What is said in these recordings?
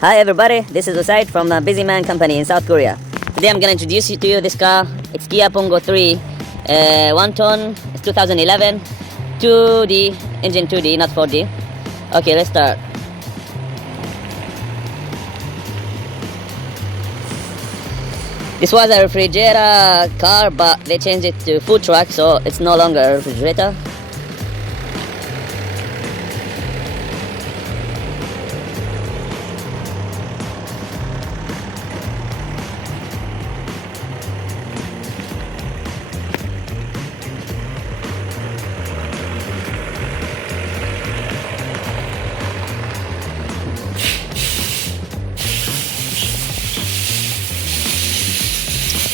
Hi everybody, this is Osaid from Busyman company in South Korea. Today I'm gonna introduce you to this car. It's Kia BONGO3, 1 ton, it's 2011, 2D, engine 2D, not 4D. Okay, let's start. This was a refrigerator car, but they changed it to food truck, so it's no longer a refrigerator.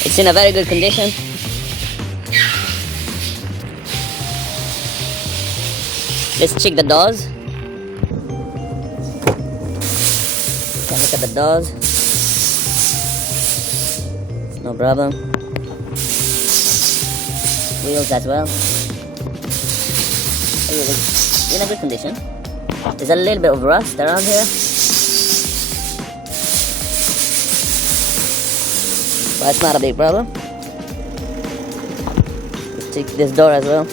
It's in a very good condition. Let's check the doors. Can look at the doors. It's no problem. Wheels as well. In a good condition. There's a little bit of rust around here, but it's not a big problem. Let's check this door as well.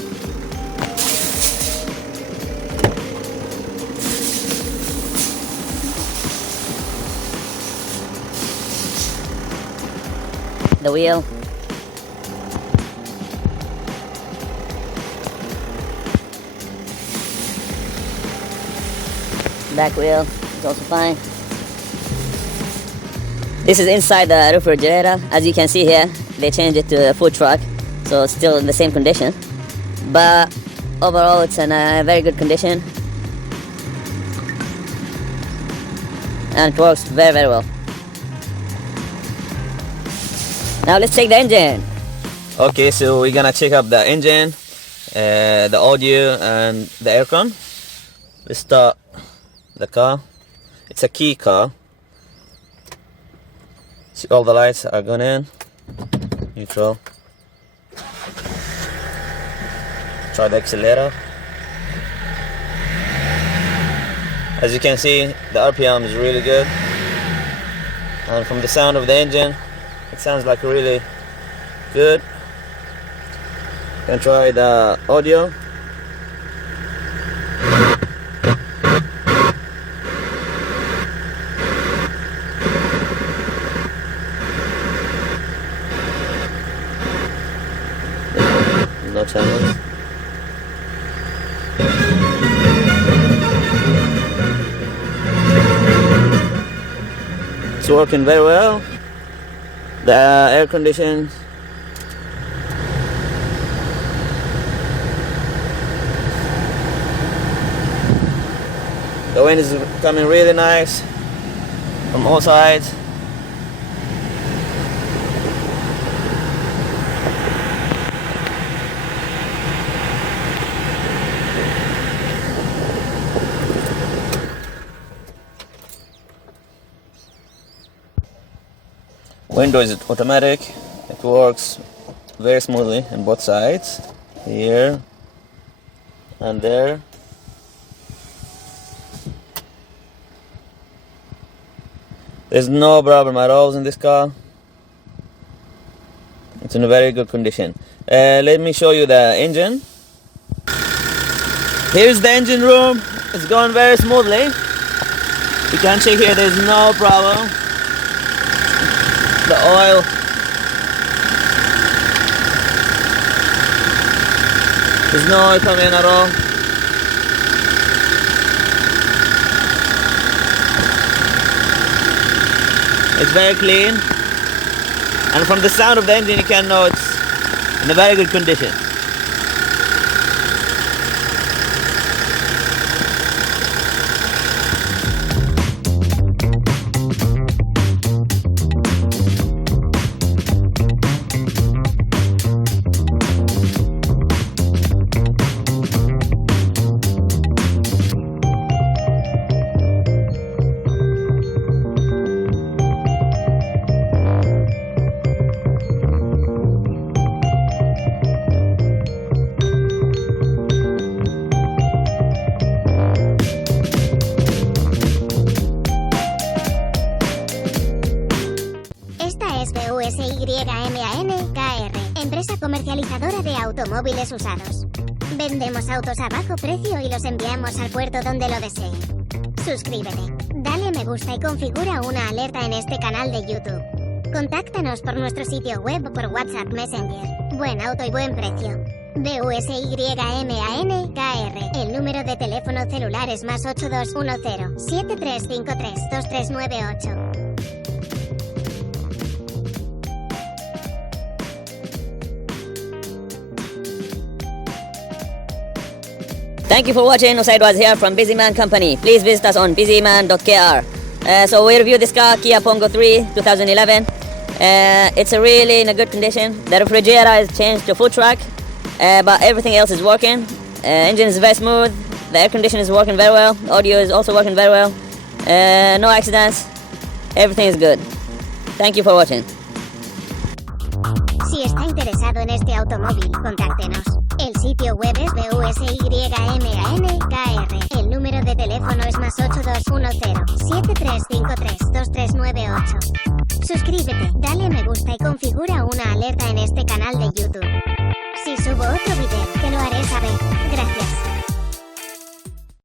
The wheel. Back wheel is also fine. This is inside the refrigerator. As you can see here, they changed it to a food truck, so it's still in the same condition. But overall, it's in a very good condition, and it works very, very well. Now let's check the engine. Okay, so we're gonna check up the engine, the audio, and the aircon. Let's start the car. It's a key car. See, all the lights are gone in. Neutral. Try the accelerator. As you can see, the RPM is really good, and from the sound of the engine, it sounds like really good. You can try the audio. No channels. It's working very well. The air condition. The wind is coming really nice from all sides. Window is automatic. It works very smoothly on both sides, here and there. There's no problem at all in this car. It's in a very good condition. Let me show you the engine. Here's the engine room. It's going very smoothly. You can check here, there's no problem. The oil, there's no oil coming in at all. It's very clean, and from the sound of the engine you can know it's in a very good condition. comercializadora de automóviles usados. Vendemos autos a bajo precio y los enviamos al puerto donde lo desee. Suscríbete, dale a me gusta y configura una alerta en este canal de YouTube. Contáctanos por nuestro sitio web o por WhatsApp Messenger. Buen auto y buen precio. busyman.kr. El número de teléfono celular es +8210 7353 2398. Thank you for watching. Osaid was here from Busyman Company. Please visit us on busyman.kr. So we reviewed this car, Kia Bongo3 2011. It's really in a good condition. The refrigerator is changed to food truck, but everything else is working. Engine is very smooth. The air conditioner is working very well. Audio is also working very well. No accidents. Everything is good. Thank you for watching. Si está interesado en este automóvil, contáctenos. El sitio web es busyman.kr. El número de teléfono es +8210 7353 2398. Suscríbete, dale a me gusta y configura una